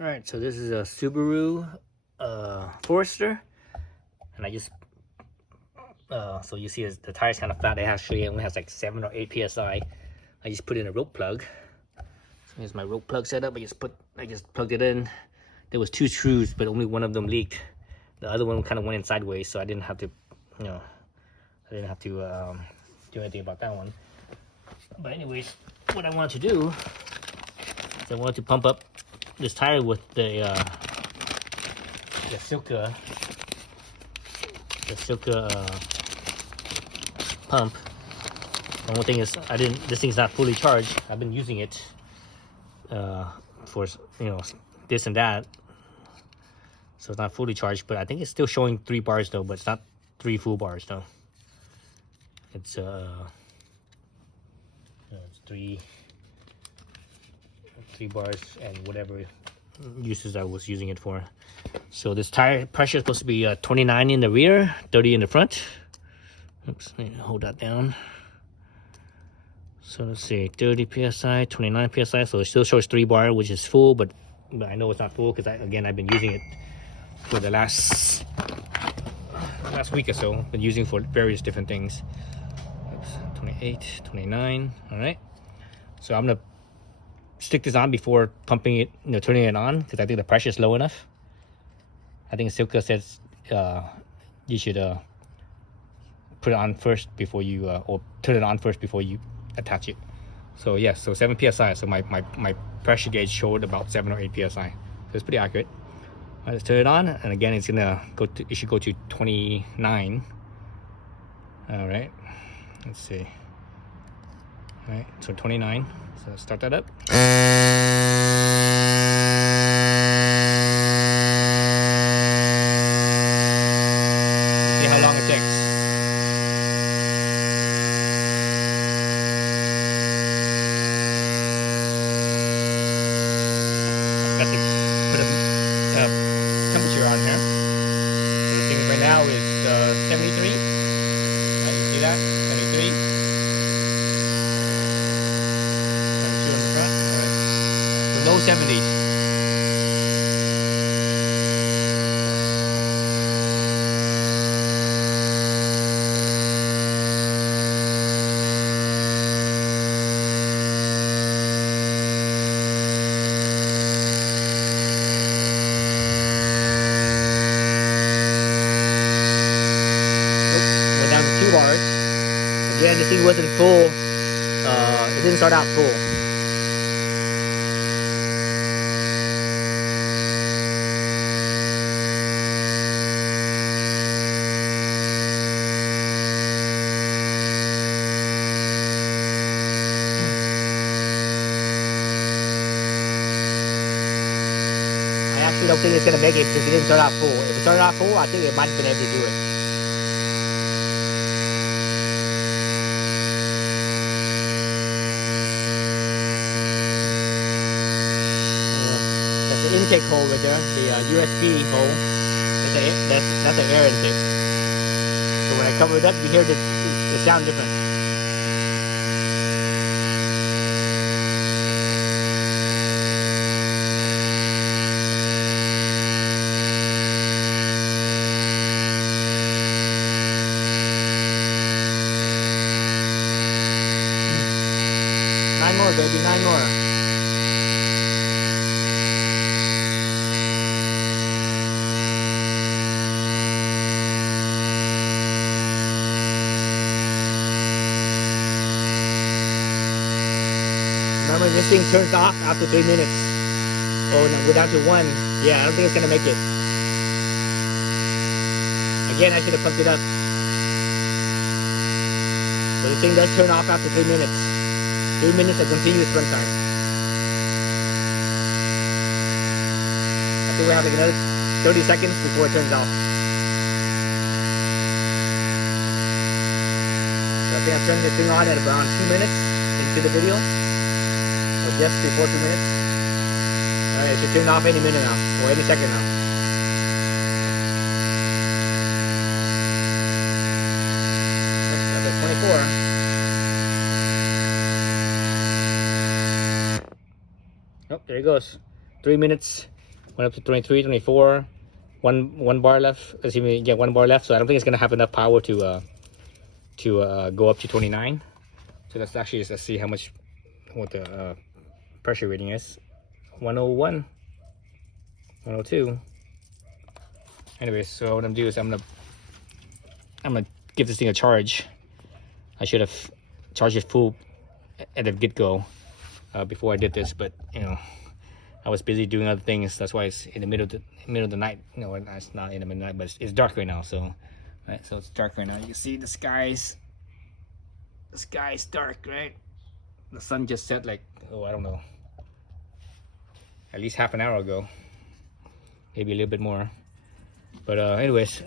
All right, so this is a Subaru Forester, and I just so you see the tire's kind of flat. It actually only has like 7 or 8 psi. I just put in a rope plug. So here's my rope plug setup. I just plugged it in. There was 2 screws, but only one of them leaked. The other one kind of went in sideways, so I didn't have to, do anything about that one. But anyways, what I wanted to do is I wanted to pump up this tire with the Silca pump. The only thing is this thing's not fully charged. I've been using it for this and that, so it's not fully charged, but I think it's still showing 3 bars though, but it's not 3 full bars though. It's it's 3 bars and whatever uses I was using it for. So this tire pressure is supposed to be 29 in the rear, 30 in the front. Oops, let me hold that down. So let's see, 30 psi, 29 psi. So it still shows 3 bar, which is full, but I know it's not full because I've been using it for the last week or so. Been using for various different things. Oops, 28, 29. All right. So I'm gonna stick this on before pumping it, turning it on, because I think the pressure is low enough. I think Silca says you should put it on first before you, or turn it on first before you attach it. So yes, so 7 psi. So my pressure gauge showed about 7 or 8 psi. So it's pretty accurate. Let's turn it on, and again, it should go to 29. All right. Let's see. All right. So 29. So let's start that up. See how long it takes. Got to put a temperature on here. So the thing right now is 73. You see that? 73. 72 on the front. All right. So low 70s. Again, the thing wasn't full. It didn't start out full. I actually don't think it's gonna make it because it didn't start out full. If it started out full, I think it might have been able to do it. Intake hole right there, the USB hole. That's an air intake. So when I cover it up, you hear the sound different. Nine more, baby, 9 more. Remember, this thing turns off after 3 minutes. Oh no, we're down to 1. Yeah, I don't think it's gonna make it. Again, I should have pumped it up. But the thing does turn off after 3 minutes. 3 minutes of continuous runtime. I think we have like another 30 seconds before it turns off. So I think I'm turning this thing on at around 2 minutes into the video. Or just before 2 minutes. Alright, it should turn off any minute now, or any second now. That's at 24. Oh, there it goes. 3 minutes Went up to 23, 24. One bar left. Let's see, yeah, 1 bar left. So I don't think it's gonna have enough power to go up to 29. So let's actually let's see how much, what the pressure rating is. 101, 102. Anyways, so what I'm gonna do is I'm gonna give this thing a charge. I should have charged it full at the get-go before I did this, but you know, I was busy doing other things. That's why it's in the middle of the night. No, it's not in the middle of the night, but it's dark right now. So, right, so it's dark right now. You can see the sky's dark, right? The sun just set like, oh, I don't know, at least half an hour ago, maybe a little bit more. But anyways,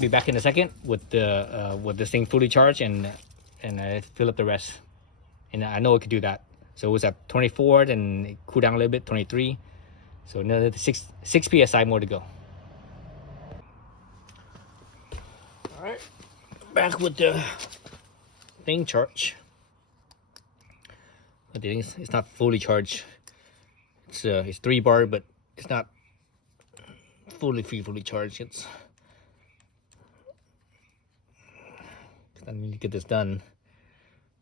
be back in a second with this thing fully charged and I fill up the rest. And I know I could do that. So it was at 24, then it cooled down a little bit, 23. So another 6 psi more to go. All right, back with the thing charge. But it's not fully charged. It's 3 bar, but it's not fully charged. I need to get this done.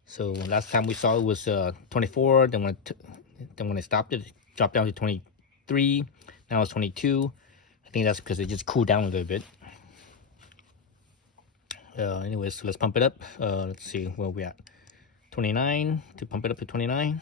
So last time we saw it was 24. Then when I stopped it dropped down to 23. Now it's 22. I think that's because it just cooled down a little bit. Anyways, so let's pump it up. Let's see where we at. 29 to pump it up to 29.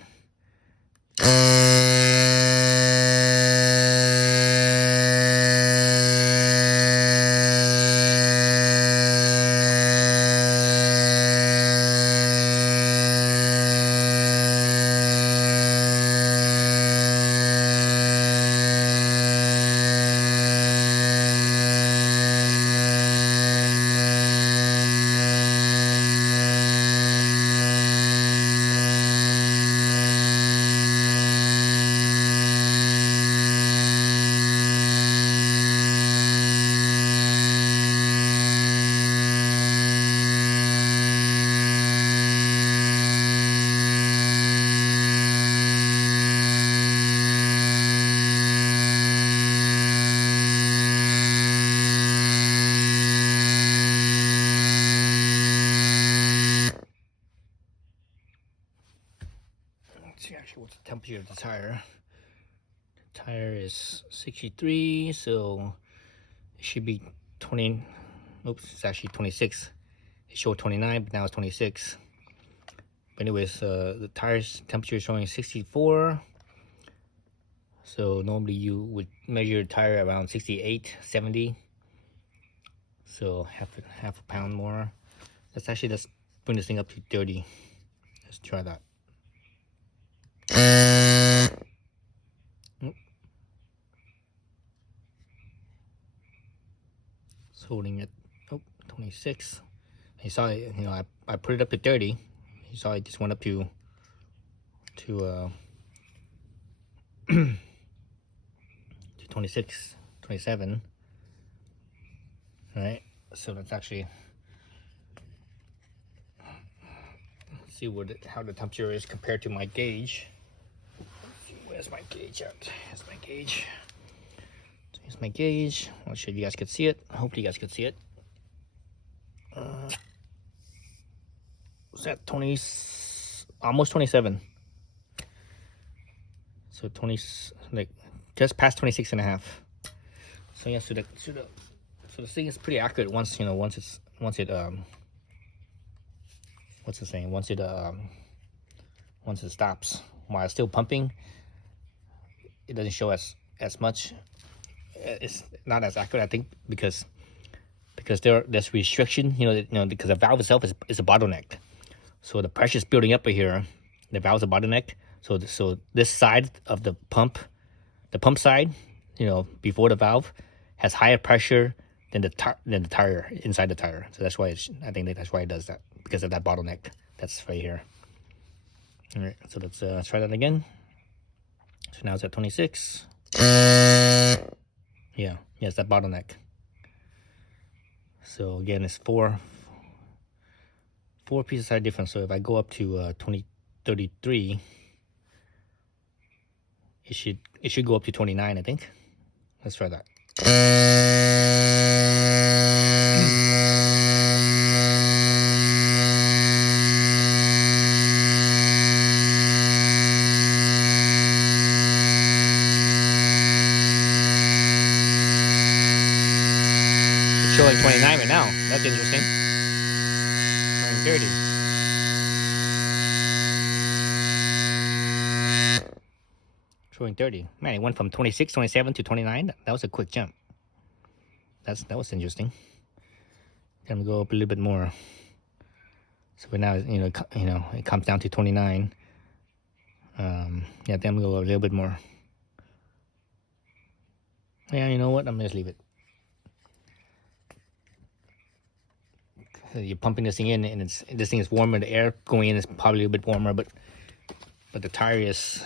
See actually what's the temperature of the tire. The tire is 63, so it should be 20. Oops, it's actually 26. It showed 29, but now it's 26. But anyways, the tire's temperature is showing 64. So normally you would measure the tire around 68, 70. So half a pound more. Let's bring this thing up to 30. Let's try that. It's holding it. Oh, 26. You saw it, you know, I put it up to 30. You saw it just went up to 26, 27. All right, so let's actually see how the temperature is compared to my gauge. Where's my gauge at? Here's my gauge. So here's my gauge. I'll show you guys could see it. Hopefully you guys could see it. It's at 20, almost 27. So 20, like just past 26 and a half. So yeah, so the thing is pretty accurate once, you know, once it stops. While it's still pumping, it doesn't show as much. It's not as accurate, I think, because there's restriction, you know, because the valve itself is a bottleneck. So the pressure is building up here. The valve's a bottleneck. So this side of the pump side, you know, before the valve, has higher pressure than the tire, inside the tire. So that's why I think that's why it does that, because of that bottleneck that's right here. All right, so let's try that again. So now it's at 26. Yeah, it's that bottleneck. So again, it's four psi difference. So if I go up to 33, it should go up to 29, I think. Let's try that. It's showing 29 right now. That's interesting. Showing 30. Showing 30. Man, it went from 26, 27 to 29. That was a quick jump. That was interesting. Gonna go up a little bit more. So now, it comes down to 29. Yeah, then I'm gonna go a little bit more. Yeah, you know what? I'm gonna just leave it. You're pumping this thing in, and this thing is warmer. The air going in is probably a bit warmer, but the tire is,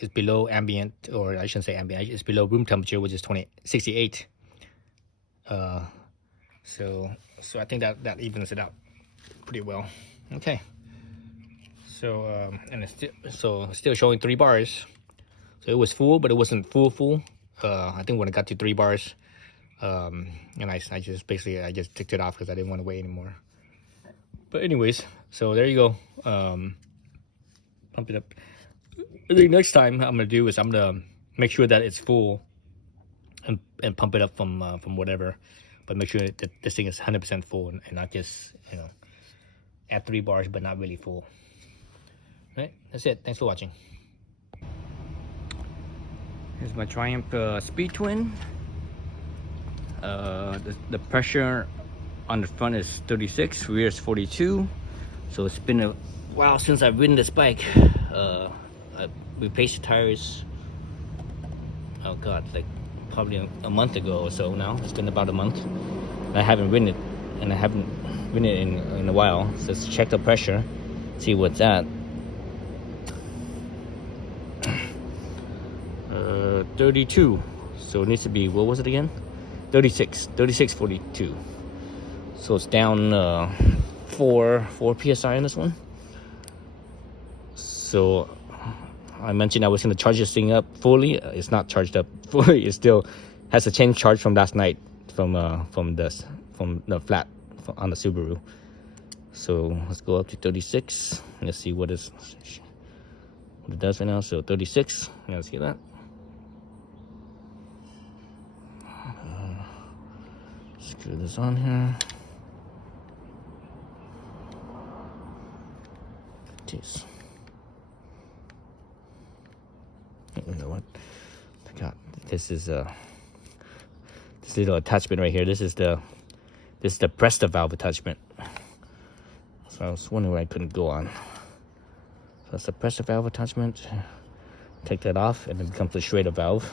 is below ambient, or I shouldn't say ambient. It's below room temperature, which is 68. So I think that evens it out pretty well. Okay. So and it's still showing 3 bars. So it was full, but it wasn't full. I think when it got to 3 bars, and I just ticked it off because I didn't want to wait anymore. But anyways, so there you go. Pump it up. I think next time I'm gonna do is I'm gonna make sure that it's full, and pump it up from whatever, but make sure that this thing is 100% full and not just at 3 bars but not really full. Right, that's it. Thanks for watching. Here's my Triumph Speed Twin. The pressure on the front is 36, rear is 42. So it's been a while since I've ridden this bike. I replaced the tires, oh god, like probably a month ago or so now. It's been about a month. And I haven't ridden it, in a while. So let's check the pressure, see what's at. 32. So it needs to be, what was it again? 36.42. So it's down 4 psi in this one. So I mentioned I was going to charge this thing up fully. It's not charged up fully. It still has a chain charge from last night from the flat on the Subaru. So let's go up to 36. Let's see what it does right now. So 36. Let's see that. Screw this on here. Jeez. You know what? I forgot. This is this little attachment right here. This is the press the valve attachment. So I was wondering why I couldn't go on. So that's the press the valve attachment. Take that off, and it becomes the Schrader valve.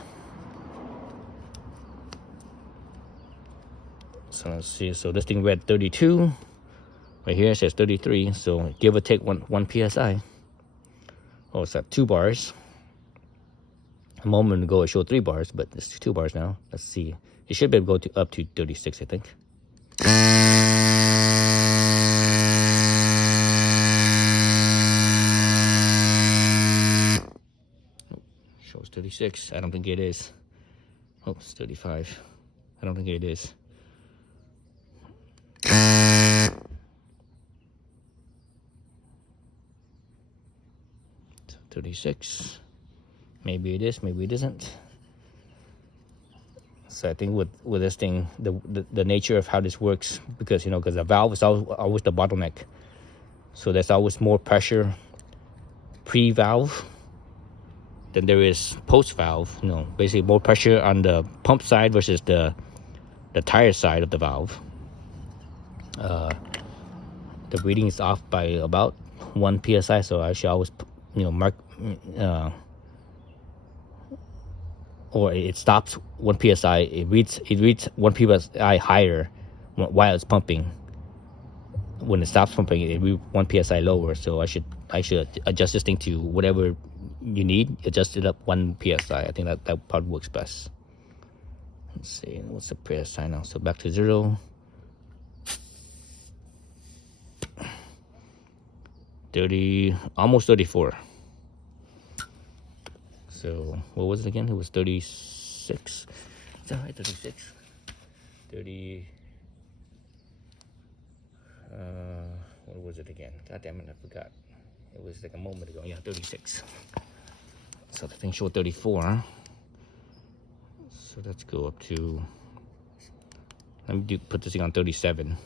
So let's see. So this thing read 32. Right here it says 33. So give or take one psi. Oh, it's at 2 bars. A moment ago it showed 3 bars, but it's 2 bars now. Let's see. It should be able to go up to 36, I think. Shows 36. I don't think it is. Oh, it's 35. I don't think it is. 36. Maybe it is, maybe it isn't. So I think with this thing, the nature of how this works, because the valve is always the bottleneck. So there's always more pressure pre-valve than there is post-valve. Basically more pressure on the pump side versus the tire side of the valve. The reading is off by about 1 psi, so I should always mark, or it stops 1 psi. It reads 1 psi higher while it's pumping. When it stops pumping, it reads 1 psi lower. So I should adjust this thing to whatever you need. Adjust it up 1 psi. I think that probably works best. Let's see, what's the psi now? So back to 0. 30, almost 34. So what was it again? It was 36. 36. Is that right? 36. 30. What was it again? God damn it, I forgot. It was like a moment ago. Yeah, 36. So the thing showed 34. So let's go up to. Let me put this thing on 37.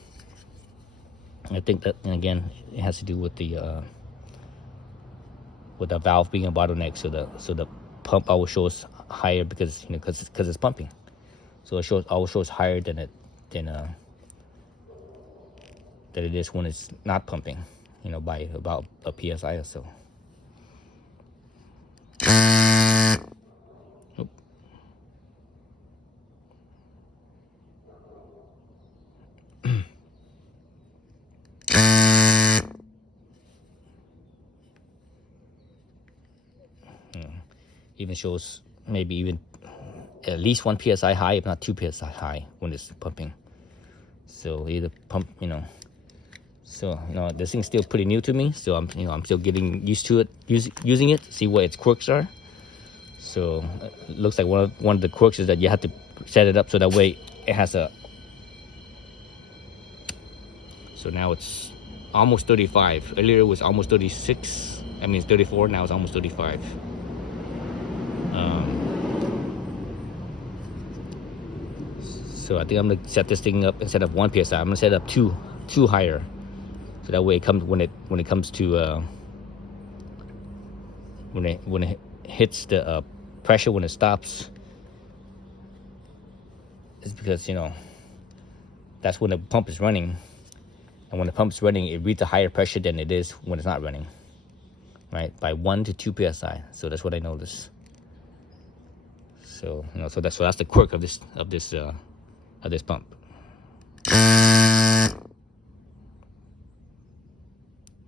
I think that, and again, it has to do with the valve being a bottleneck. So the pump always shows higher because because it's pumping. So it always shows higher than it is when it's not pumping. By about a psi or so. Oop. Even shows maybe even at least 1 psi high, if not 2 psi high when it's pumping. So either pump, So this thing's still pretty new to me. So I'm still getting used to it, using it, see what its quirks are. So it looks like one of the quirks is that you have to set it up so that way it has a. So now it's almost 35. Earlier it was almost 36. I mean it's 34. Now it's almost 35. So I think I'm gonna set this thing up instead of 1 psi. I'm gonna set up two higher, so that way it comes when it comes to when it hits the pressure when it stops. It's because that's when the pump is running, and when the pump's running, it reads a higher pressure than it is when it's not running, right? By 1 to 2 psi. So that's what I noticed. So so that's the quirk of this pump.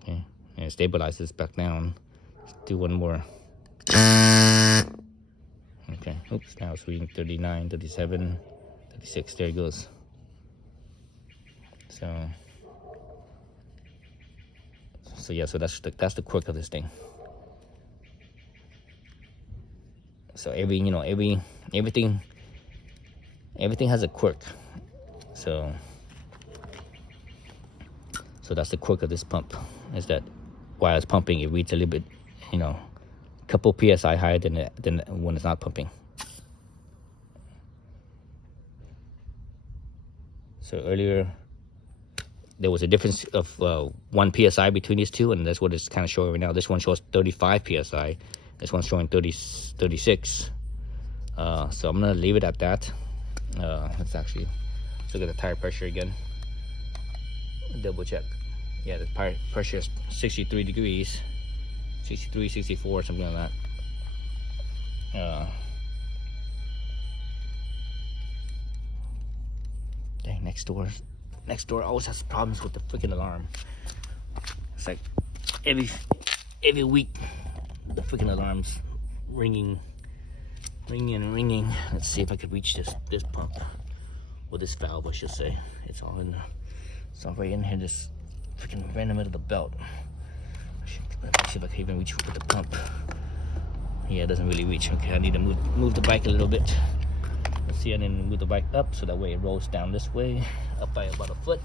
Okay, and it stabilizes back down. Let's do one more. Okay, oops, now it's reading 39, 37, 36. There it goes. So yeah, so that's the quirk of this thing. So everything has a quirk. So that's the quirk of this pump, is that while it's pumping, it reads a little bit, a couple psi higher than when it's not pumping. So earlier there was a difference of 1 psi between these two, and that's what it's kind of showing right now. This one shows 35 psi. This one's showing 36. So I'm gonna leave it at that. Let's look at the tire pressure again. Double check. Yeah, the tire pressure is 63 degrees, 63, 64, something like that. Dang, next door always has problems with the freaking alarm. It's like every week the freaking alarm's ringing and ringing. Let's see if I could reach this pump, or this valve I should say. It's all right in here, this freaking right in the middle of the belt. Let's see if I can even reach with the pump. Yeah, it doesn't really reach. Okay, I need to move the bike a little bit. Let's see, I need to move the bike up so that way it rolls down this way, up by about a foot.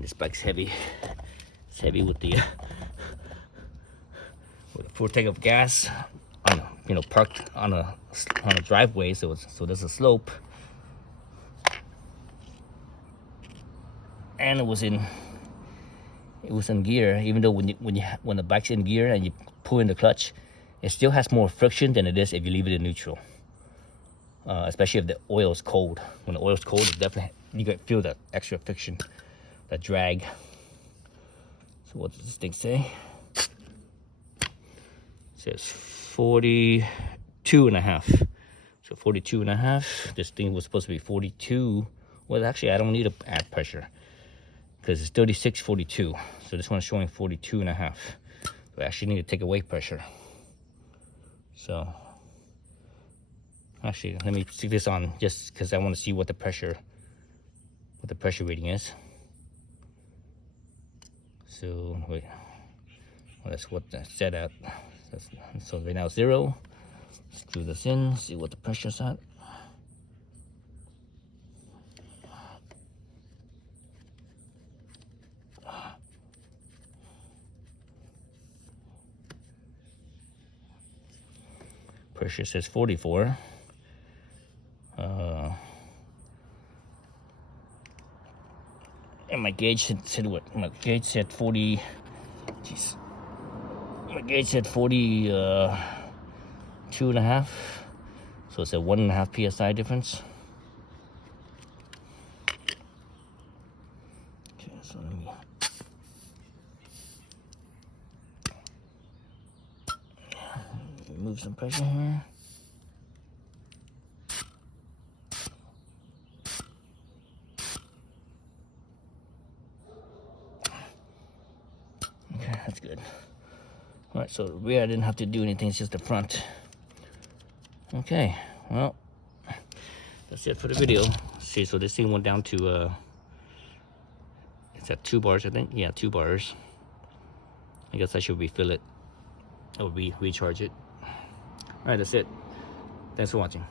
This bike's heavy. It's heavy with the full tank of gas. Parked on a driveway, so there's a slope, and it was in gear. Even though when the bike's in gear and you pull in the clutch, it still has more friction than it is if you leave it in neutral. Especially if the oil is cold. When the oil is cold, you can feel that extra friction. That drag. So what does this thing say? It says 42.5. So 42.5. This thing was supposed to be 42. Well, actually, I don't need to add pressure. because it's 36.42. So this one's showing 42.5. We actually need to take away pressure. So actually, let me stick this on just because I want to see what the pressure reading is. So wait, well, that's what that's set at. So right now 0. Screw this in, see what the pressure's at. Pressure says 44. And my gauge said what? My gauge said 40. Jeez. My gauge said 42.5. So it's a 1.5 psi difference. Okay, so let me remove some pressure here. Okay, that's good. All right, so the rear I didn't have to do anything, it's just the front. Okay, well, that's it for the video. See, so this thing went down to, it's at 2 bars, I think. Yeah, 2 bars. I guess I should refill it or recharge it. All right, that's it. Thanks for watching.